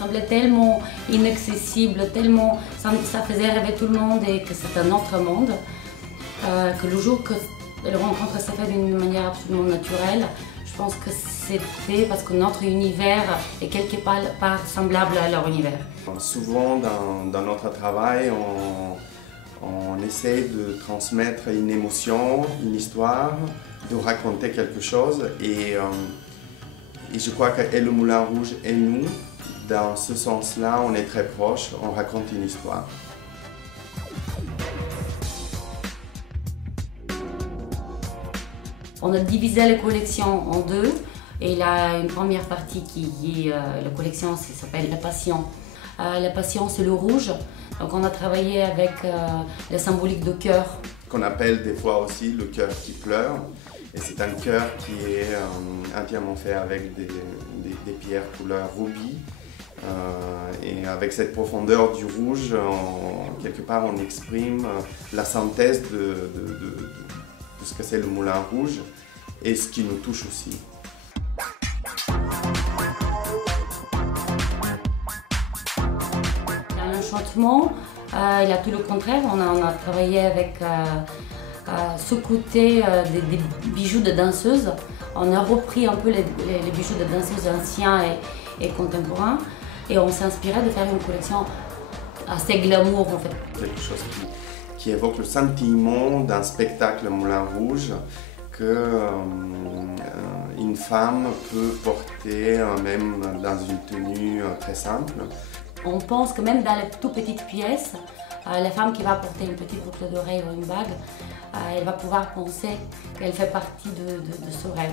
semblait tellement inaccessible, tellement ça faisait rêver tout le monde et que c'est un autre monde, que le jour que la rencontre s'est faite d'une manière absolument naturelle, je pense que c'était parce que notre univers est quelque part semblable à leur univers. Souvent dans notre travail, on essaie de transmettre une émotion, une histoire, de raconter quelque chose et je crois que et le Moulin Rouge et nous, dans ce sens-là, on est très proches, on raconte une histoire. On a divisé les collections en deux et il y a une première partie qui est la collection qui s'appelle La Passion. La Passion, c'est le rouge, donc on a travaillé avec la symbolique de cœur. Qu'on appelle des fois aussi le cœur qui pleure. Et c'est un cœur qui est entièrement fait avec des pierres couleur rubis. Et avec cette profondeur du rouge, quelque part on exprime la synthèse de ce que c'est le Moulin Rouge et ce qui nous touche aussi. Dans l'enchantement, il y a tout le contraire. On a travaillé avec ce côté des bijoux de danseuses. On a repris un peu les bijoux de danseuses anciens et contemporains et on s'est inspiré de faire une collection assez glamour en fait. Quelque chose qui évoque le sentiment d'un spectacle Moulin Rouge qu'une femme peut porter même dans une tenue très simple. On pense que même dans les tout petites pièces, la femme qui va porter une petite boucle d'oreille ou une bague, elle va pouvoir penser qu'elle fait partie de ce rêve.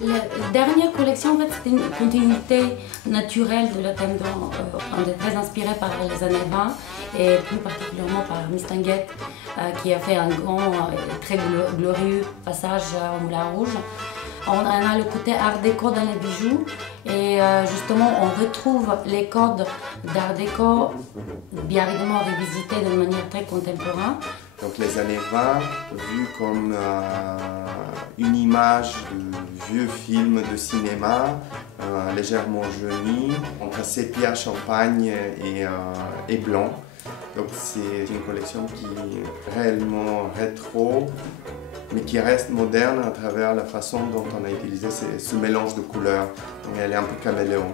La dernière collection, en fait, c'était une continuité naturelle de la thème dont on est très inspiré par les années 20 et plus particulièrement par Mistinguett qui a fait un grand et très glorieux passage au Moulin Rouge. On a le côté art déco dans les bijoux et justement on retrouve les codes d'art déco bien évidemment revisités d'une manière très contemporaine. Donc les années 20 vues comme une image de vieux film de cinéma légèrement jauni entre sépia, champagne et blanc. Donc c'est une collection qui est réellement rétro, mais qui reste moderne à travers la façon dont on a utilisé ce mélange de couleurs. Donc elle est un peu caméléon.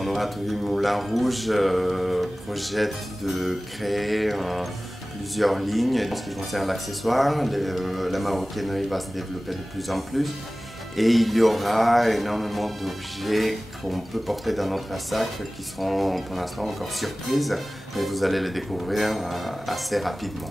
Honoratory Moulin Rouge projette de créer plusieurs lignes en ce qui concerne l'accessoire. La maroquinerie va se développer de plus en plus et il y aura énormément d'objets qu'on peut porter dans notre sac qui seront pour l'instant encore surprises, mais vous allez les découvrir assez rapidement.